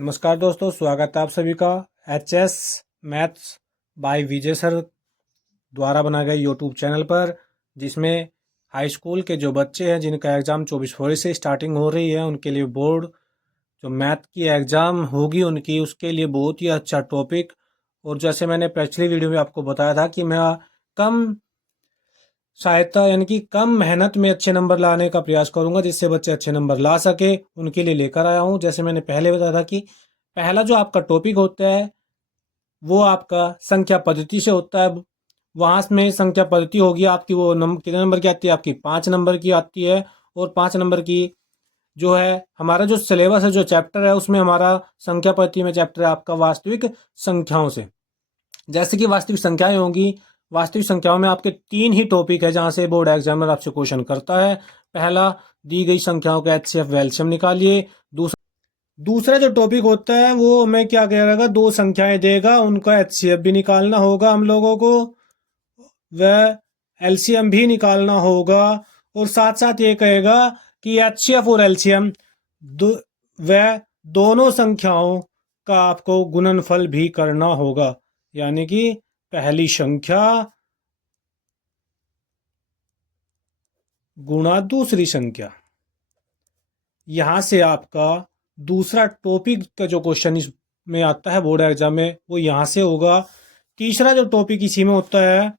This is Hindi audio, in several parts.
नमस्कार दोस्तों, स्वागत है आप सभी का HS maths by Vijay sir द्वारा बनाए गए यूट्यूब चैनल पर, जिसमें हाई स्कूल के जो बच्चे हैं जिनका एग्ज़ाम 24 फरवरी से स्टार्टिंग हो रही है, उनके लिए बोर्ड जो मैथ की एग्ज़ाम होगी उनकी, उसके लिए बहुत ही अच्छा टॉपिक। और जैसे मैंने पिछली वीडियो में आपको बताया था कि मैं कम सहायता यानी कि कम मेहनत में अच्छे नंबर लाने का प्रयास करूंगा, जिससे बच्चे अच्छे नंबर ला सके, उनके लिए लेकर आया हूं। जैसे मैंने पहले बताया था कि पहला जो आपका टॉपिक होता है वो आपका संख्या पद्धति से होता है। वहाँ में संख्या पद्धति होगी आपकी, वो कितने नंबर की आती है? आपकी 5 नंबर की आती है। और 5 नंबर की जो है, हमारा जो सिलेबस है, जो चैप्टर है, उसमें हमारा संख्या पद्धति में चैप्टर है आपका वास्तविक संख्याओं से। जैसे कि वास्तविक संख्याएं होंगी, वास्तविक संख्याओं में आपके 3 ही टॉपिक है जहां से बोर्ड एग्जामिनर आपसे क्वेश्चन करता है। पहला, दी गई संख्याओं का एचसीएफ व एलसीएम निकालिए। दूसरा जो टॉपिक होता है वो हमें क्या कहेगा, 2 संख्याएं देगा, उनका एचसीएफ भी निकालना होगा हम लोगों को, व एलसीएम भी निकालना होगा। और साथ साथ ये कहेगा कि एचसीएफ और एलसीएम व दोनों संख्याओं का आपको गुणनफल भी करना होगा। यानी कि पहली संख्या गुणा दूसरी संख्या। यहां से आपका दूसरा टॉपिक का जो क्वेश्चन इसमें आता है बोर्ड एग्जाम में, वो यहां से होगा। तीसरा जो टॉपिक इसी में होता है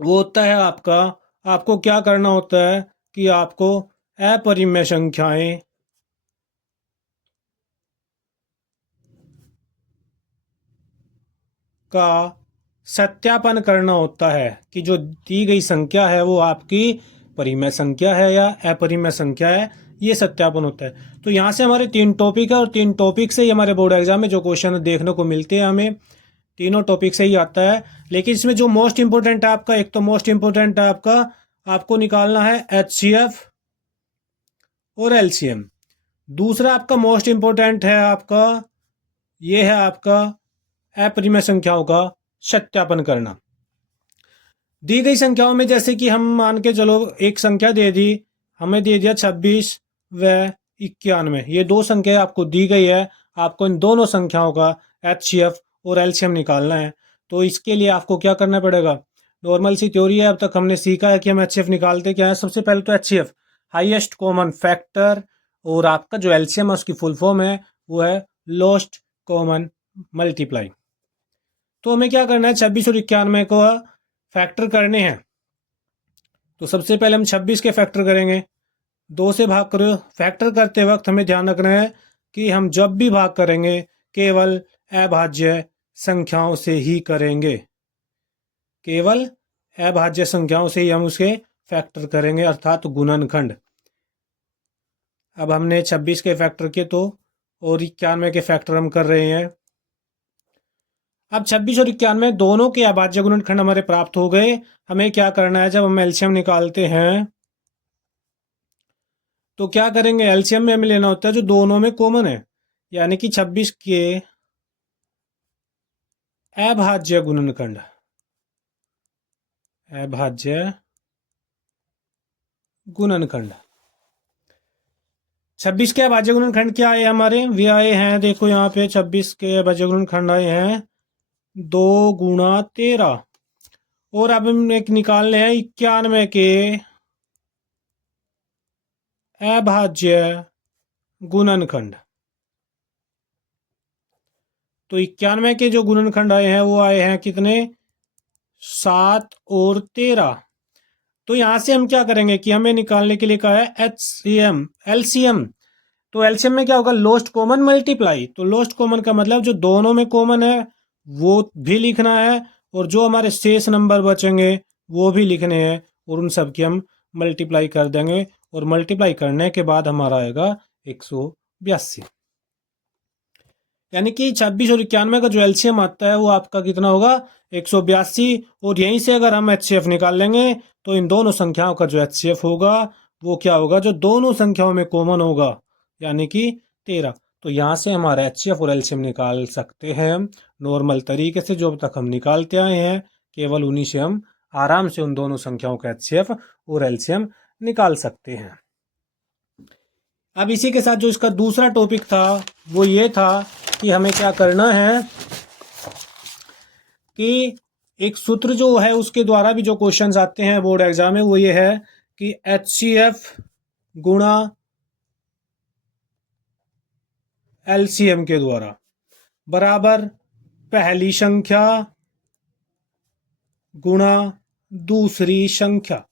वो होता है आपका, आपको क्या करना होता है कि आपको अपरिमेय संख्याएं का सत्यापन करना होता है कि जो दी गई संख्या है वो आपकी परिमेय संख्या है या अपरिमेय संख्या है, ये सत्यापन होता है। तो यहाँ से हमारे 3 टॉपिक है और 3 टॉपिक से ही हमारे बोर्ड एग्जाम में जो क्वेश्चन देखने को मिलते हैं, हमें तीनों टॉपिक से ही आता है। लेकिन इसमें जो मोस्ट इंपोर्टेंट है आपका, एक तो मोस्ट इंपोर्टेंट है आपका, आपको निकालना है एचसीएफ और एलसीएम। दूसरा आपका मोस्ट इंपोर्टेंट है आपका, ये है आपका अपरिमेय संख्याओं का सत्यापन करना। दी गई संख्याओं में जैसे कि हम मान के चलो, एक संख्या दे दी, हमें दे दिया 26 व 91, ये 2 संख्या आपको दी गई है। आपको इन दोनों संख्याओं का एचसीएफ और एलसीएम निकालना है। तो इसके लिए आपको क्या करना पड़ेगा? नॉर्मल सी थ्योरी है, अब तक हमने सीखा है कि हम एचसीएफ निकालते क्या है। सबसे पहले तो एचसीएफ हाईएस्ट कॉमन फैक्टर, और आपका जो एलसीएम है उसकी फुल फॉर्म है वो है लोएस्ट कॉमन मल्टीप्लाई। तो हमें क्या करना है, 26 और 91 को फैक्टर करने हैं। तो सबसे पहले हम 26 के फैक्टर करेंगे। 2 से भाग करो। फैक्टर करते वक्त हमें ध्यान रखना है कि हम जब भी भाग करेंगे केवल अभाज्य संख्याओं से ही करेंगे। केवल अभाज्य संख्याओं से ही हम उसके फैक्टर करेंगे, अर्थात गुणनखंड। अब हमने 26 के फैक्टर किए तो, और 91 के फैक्टर हम कर रहे हैं। अब 26 और 91 दोनों के अभाज्य गुणनखंड हमारे प्राप्त हो गए। हमें क्या करना है, जब हम एलसीएम निकालते हैं तो क्या करेंगे, एलसीएम में हमें लेना होता है जो दोनों में कॉमन है, यानी कि 26 के अभाज्य गुणनखंड। अभाज्य गुणनखंड 26 के अभाज्य गुणनखंड क्या आए हमारे? वे आए हैं, देखो यहाँ पे 26 के अभाज्य गुणनखंड आए हैं 2 × 13। और अब हम एक निकालने हैं 91 के अभाज्य गुणनखंड। तो 91 के जो गुणनखंड आए हैं वो आए हैं कितने? 7 और 13। तो यहां से हम क्या करेंगे कि हमें निकालने के लिए कहा है एचसीएम एलसीएम। तो एलसीएम में क्या होगा? Lowest common multiply. तो लोएस्ट कॉमन का मतलब जो दोनों में कॉमन है वो भी लिखना है, और जो हमारे शेष नंबर बचेंगे वो भी लिखने हैं, और उन सब की हम मल्टीप्लाई कर देंगे। और मल्टीप्लाई करने के बाद हमारा आएगा 182। यानी कि 26 और 91 का जो एलसीएम आता है वो आपका कितना होगा? 182। और यहीं से अगर हम एचसीएफ निकाल लेंगे तो इन दोनों संख्याओं का जो एचसीएफ होगा वो क्या होगा? जो दोनों संख्याओं में कॉमन होगा, यानी कि 13। तो यहाँ से हमारा एचसीएफ और एलसीएम निकाल सकते हैं हम नॉर्मल तरीके से, जो अब तक हम निकालते आए हैं। केवल उन्हीं से हम आराम से उन दोनों संख्याओं का एचसीएफ और एलसीएम निकाल सकते हैं। अब इसी के साथ जो इसका दूसरा टॉपिक था वो ये था कि हमें क्या करना है कि एक सूत्र जो है उसके द्वारा भी जो क्वेश्चंस आते हैं बोर्ड एग्जाम में वो ये है कि HCF गुणा LCM के द्वारा बराबर पहली संख्या गुणा दूसरी संख्या।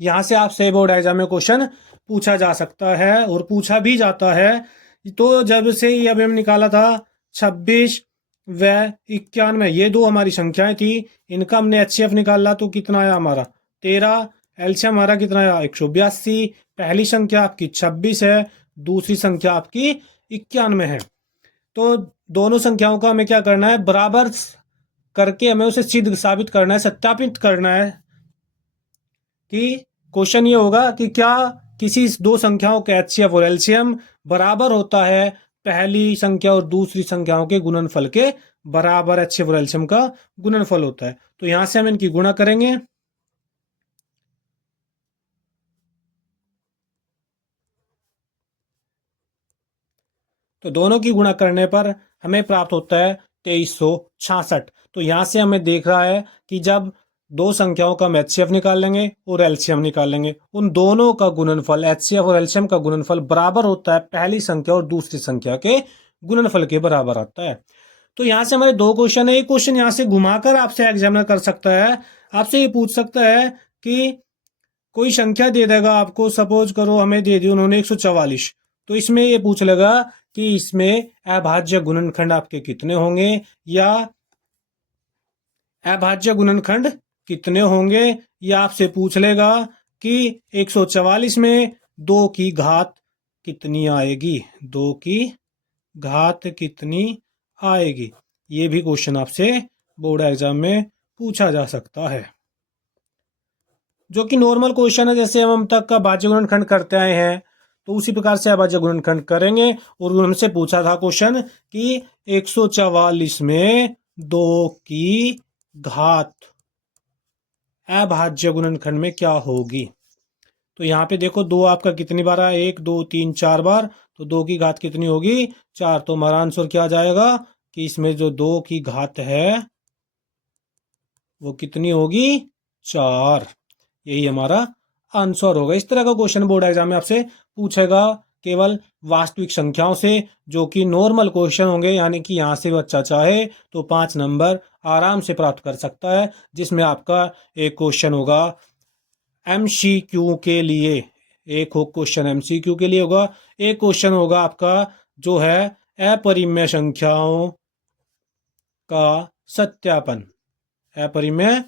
यहां से आपसे बोर्ड एग्जाम में क्वेश्चन पूछा जा सकता है और पूछा भी जाता है। तो जब से ये अभी हम निकाला था 26 व 91, ये दो हमारी संख्याएं थी, इनका हमने HCF निकाला तो कितना आया हमारा 13, एलसीएम हमारा कितना आया 182। पहली संख्या आपकी 26 है, दूसरी संख्या आपकी 91 है। तो दोनों संख्याओं का हमें क्या करना है, बराबर करके हमें उसे सिद्ध साबित करना है, सत्यापित करना है कि क्वेश्चन ये होगा कि क्या किसी दो संख्याओं का HCF और LCM बराबर होता है पहली संख्या और दूसरी संख्याओं के गुणनफल के बराबर। HCF और LCM का गुणनफल होता है। तो यहां से हम इनकी गुणा करेंगे। तो दोनों की गुणा करने पर हमें प्राप्त होता है 2366। तो यहां से हमें देख रहा है कि जब दो संख्याओं का हम HCF निकाल लेंगे और LCM निकाल लेंगे, उन दोनों का गुणनफल HCF और LCM का गुणनफल बराबर होता है पहली संख्या और दूसरी संख्या के गुणनफल के बराबर आता है। तो यहां से हमारे दो क्वेश्चन है। एक क्वेश्चन यहां से घुमाकर आपसे एग्जामिनर कर सकता है, आपसे ये पूछ सकता है कि कोई संख्या दे देगा आपको, सपोज करो हमें दे दी उन्होंने 144, तो इसमें ये पूछ लेगा कि इसमें अभाज्य गुणनखंड आपके कितने होंगे या अभाज्य गुणनखंड कितने होंगे, या आपसे पूछ लेगा कि 144 में 2 की घात कितनी आएगी, 2 की घात कितनी आएगी। ये भी क्वेश्चन आपसे बोर्ड एग्जाम में पूछा जा सकता है, जो कि नॉर्मल क्वेश्चन है। जैसे हम तक का भाज्य गुणनखंड करते आए हैं तो उसी प्रकार से अभाज्य गुणनखंड करेंगे। और हमसे पूछा था क्वेश्चन कि 144 में 2 की घात अभाज्य गुणनखंड में क्या होगी। तो यहाँ पे देखो 2 आपका कितनी बार आया, 1 2 3 4 बार, तो 2 की घात कितनी होगी 4। तो हमारा आंसर क्या आ जाएगा कि इसमें जो 2 की घात है वो कितनी होगी 4। यही हमारा आंसर होगा। इस तरह का क्वेश्चन बोर्ड एग्जाम में आपसे पूछेगा केवल वास्तविक संख्याओं से, जो कि नॉर्मल क्वेश्चन होंगे, यानी कि यहां से बच्चा चाहे तो 5 नंबर आराम से प्राप्त कर सकता है। जिसमें आपका एक क्वेश्चन होगा MCQ के लिए, एक क्वेश्चन MCQ के लिए होगा, एक क्वेश्चन होगा आपका जो है अपरिमेय संख्याओं का सत्यापन। अपरिमेय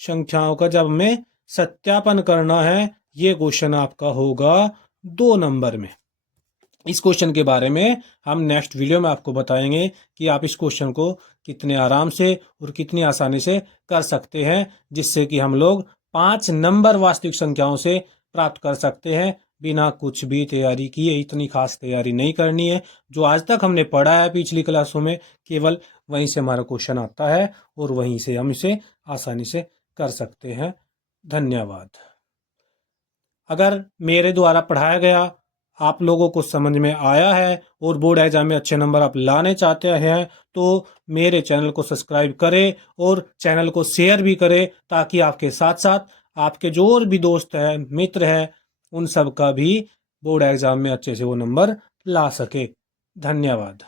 संख्याओं का जब हमें सत्यापन करना है, ये क्वेश्चन आपका होगा 2 नंबर में। इस क्वेश्चन के बारे में हम नेक्स्ट वीडियो में आपको बताएंगे कि आप इस क्वेश्चन को कितने आराम से और कितनी आसानी से कर सकते हैं, जिससे कि हम लोग 5 नंबर वास्तविक संख्याओं से प्राप्त कर सकते हैं बिना कुछ भी तैयारी किए। इतनी खास तैयारी नहीं करनी है, जो आज तक हमने पढ़ा है पिछली क्लासों में केवल वहीं से हमारा क्वेश्चन आता है और वहीं से हम इसे आसानी से कर सकते हैं। धन्यवाद। अगर मेरे द्वारा पढ़ाया गया आप लोगों को समझ में आया है और बोर्ड एग्जाम में अच्छे नंबर आप लाने चाहते हैं तो मेरे चैनल को सब्सक्राइब करें और चैनल को शेयर भी करें, ताकि आपके साथ साथ आपके जो और भी दोस्त हैं, मित्र हैं, उन सब का भी बोर्ड एग्जाम में अच्छे से वो नंबर ला सके। धन्यवाद।